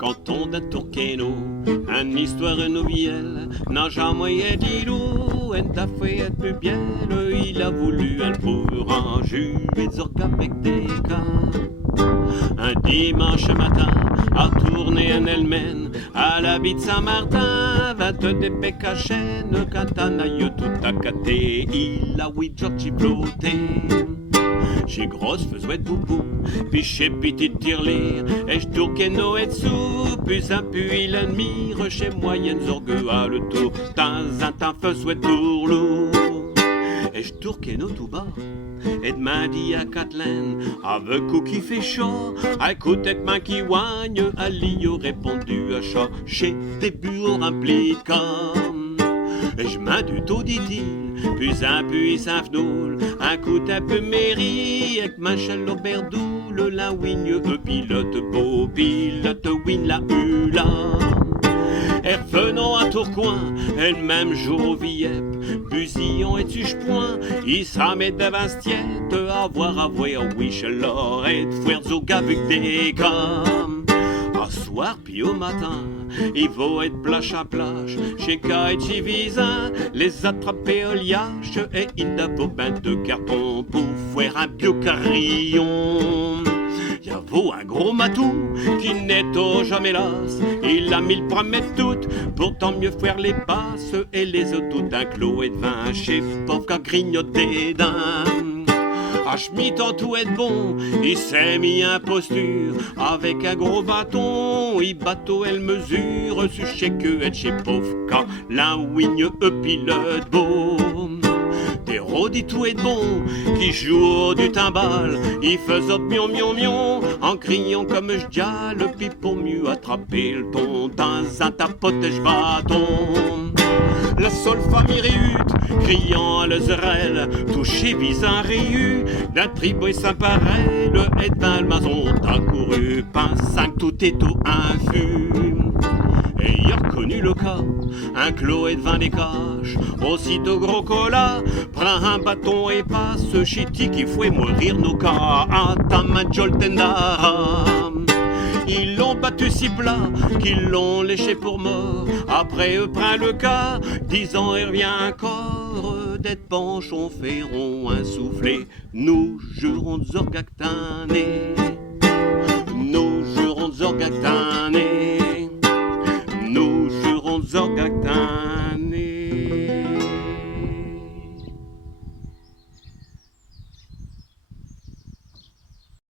canton d'un Tourqueno, une histoire nouvelle, n'a jamais dit l'eau, et t'a fait être plus bien, il a voulu elle pour un jus et avec des cas. Un dimanche matin, a tourné un Elmen, à la baie de Saint-Martin, 22 becs à chaîne, quand un aïeux tout à caté, il a oui Georgie flotté. J'ai grosse faisouet de boubou, puis chez petit tirelire, et j'tourqueno et dessous, puis un puis l'admire, chez moyennes orgues à le tour, dans un temps faisouet tourlou. Et j'tourqueno tout bas, et demain dit à Kathleen, avec coup qui fait chaud, écoute avec main qui oigne, Ali a répondu à chat, chez des bureaux impliquants. Et je m'en du tout dit-il, puis Saint-Fnoul, un coup un peu mairie, avec Machel au Berdoul, la wigne, pilote beau, pilote win la hula. Et revenons à Tourcoing, et le même jour au Villep, Busillon et Tuche-Point, il s'en met devant Stiette, à voir oui, chaleur et de fouers au gars avec des gommes. À soir puis au matin, il faut être plage à plage, chez K et chez Visa, les attraper au liage, et il a vos bains de carton pour faire un biocarillon. Y'a vaut un gros matou qui n'est au jamais las, il a mille promesses toutes, pourtant mieux faire les passes, et les autres tout un clos et de vin, chez pauvre qu'à grignoter d'un. À Schmitt en tout être bon, il s'est mis en posture, avec un gros bâton, il bateau elle mesure, su chez que et chez pauvre qu'à la wigne pilote beau. Des rodis tout est bon, qui jouent du timbal, il faisait mion mion mion, en criant comme je diale, puis pour mieux attraper le ton, dans un tapotège bâton. La seule famille réute, criant à l'Ezerel, touché vis un réu, d'un triboy Saint-Parel, et d'un maison t'as couru, pain 5 tout et tout infus. Et il a reconnu le cas, un clos et de vin des caches, aussitôt gros cola, prend un bâton et passe, chiti qui fouet mourir nos cas, à ta main joltenda. Ils l'ont battu si plat qu'ils l'ont léché pour mort. Après eux prend le cas, 10 ans et revient encore. D'être penchons feront un soufflé. Nous jurons d'orgactaner. Nous jurons d'orgactaner. Nous jurons d'orgactaner.